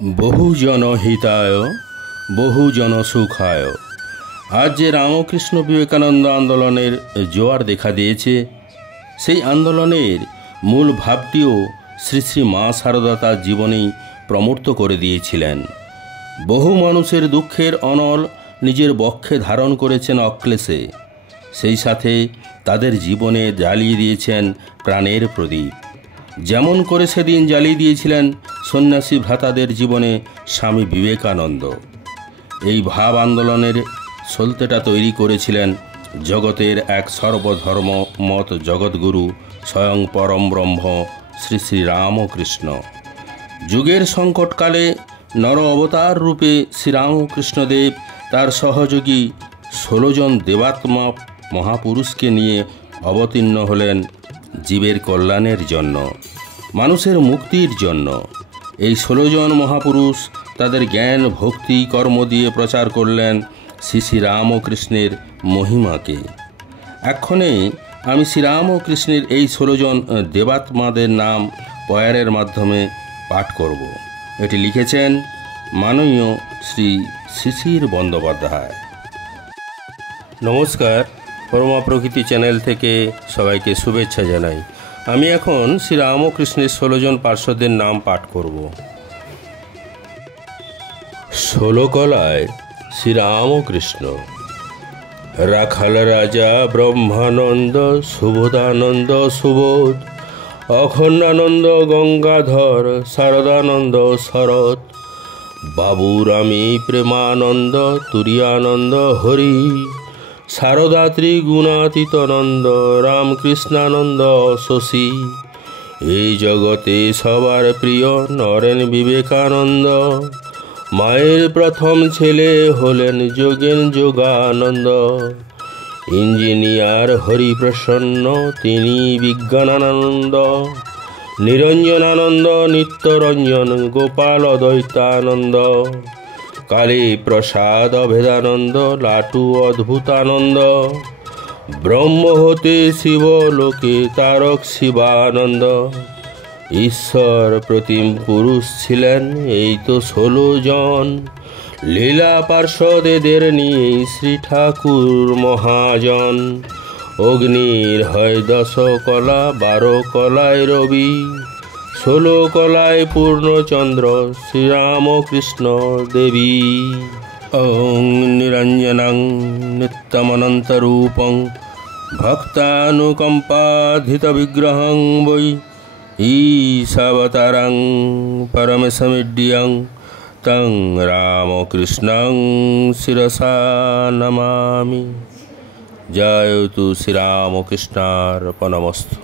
বহুজন হিতায় বহুজন সুখায়। আজ যে রামকৃষ্ণ বিবেকানন্দ আন্দোলনের জোয়ার দেখা দিয়েছে, সেই আন্দোলনের মূল ভাবটিও শ্রী শ্রী মা শারদা তার জীবনেই প্রমূর্ত করে দিয়েছিলেন। বহু মানুষের দুঃখের অনল নিজের বক্ষে ধারণ করেছেন অক্লেশে, সেই সাথে তাদের জীবনে জ্বালিয়ে দিয়েছেন প্রাণের প্রদীপ। যেমন করে সেদিন জ্বালিয়ে দিয়েছিলেন সন্ন্যাসী ভ্রাতাদের জীবনে স্বামী বিবেকানন্দ। এই ভাব আন্দোলনের সলতেটা তৈরি করেছিলেন জগতের এক সর্বধর্ম মত জগৎগুরু স্বয়ং পরম ব্রহ্ম শ্রী শ্রী রামকৃষ্ণ। যুগের সংকটকালে নর অবতার রূপে শ্রীরামকৃষ্ণদেব তার সহযোগী 16 জন দেবাত্মা মহাপুরুষকে নিয়ে অবতীর্ণ হলেন জীবের কল্যাণের জন্য, মানুষের মুক্তির জন্য। এই 16 জন মহাপুরুষ তাদের জ্ঞান ভক্তি কর্ম দিয়ে প্রচার করলেন শ্রী শ্রী রামকৃষ্ণের মহিমাকে। এক্ষণে আমি শ্রীরামকৃষ্ণের এই 16 জন দেবাত্মাদের নাম পয়ারের মাধ্যমে পাঠ করব। এটি লিখেছেন মাননীয় শ্রী শিশির বন্দ্যোপাধ্যায়। নমস্কার, পরমা প্রকৃতি চ্যানেল থেকে সবাইকে শুভেচ্ছা জানাই। আমি এখন শ্রীরামকৃষ্ণের 16 জন পার্শ্বদের নাম পাঠ করব। 16 কলায় শ্রীরামকৃষ্ণ। রাখাল রাজা ব্রহ্মানন্দ, সুবোধানন্দ সুবোধ, অখণ্ডানন্দ গঙ্গাধর, শারদানন্দ শরৎ, বাবুরামী প্রেমানন্দ, তুরিয়ানন্দ হরি, শারদাত্রী গুণাতীতানন্দ, রামকৃষ্ণানন্দ শশী। এই জগতে সবার প্রিয় নরেন বিবেকানন্দ। মায়ের প্রথম ছেলে হলেন যোগেন যোগানন্দ। ইঞ্জিনিয়ার হরিপ্রসন্ন, তিনি বিজ্ঞানানন্দ। নিরঞ্জনানন্দ, নিত্যরঞ্জন, গোপাল অদ্বৈতানন্দ। কালী প্রসাদ অভেদানন্দ, লাটু অদ্ভুতানন্দ। ব্রহ্ম হতে শিব লোকে তারক শিবানন্দ। ঈশ্বর প্রতিম পুরুষ ছিলেন এই তো 16 জন। লীলা পার্ষদ এদের নিয়ে শ্রী ঠাকুর মহাজন। অগ্নির হয় 10 কলা, 12 কলায় রবি, 16 কলায় পূর্ণচন্দ্র শ্রীরামকৃষ্ণ দেবী। ওং নিরঞ্জনং নিত্যমনন্তরূপং ভক্তানুকম্পাধিত বিগ্রহং বৈ ঈশাবতারং পরমেশমিড্যং তং রামকৃষ্ণং শিরসা নমামি। জয়তু শ্রীরামকৃষ্ণার্পণমস্তু।